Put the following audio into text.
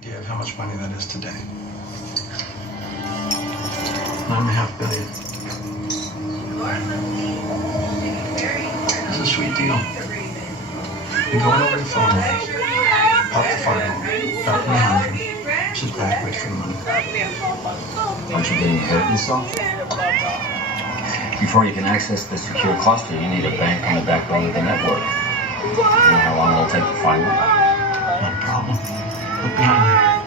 idea of how much money that is today? $9.5 billion. It's a sweet deal. You go over to the phone lines, pop the file, drop in 100, sit back, wait for the money. Aren't you getting hurt and stuff? Before you can access the secure cluster, you need a bank on the backbone of the network. You know how long it'll take to find one? No problem. Look behind you.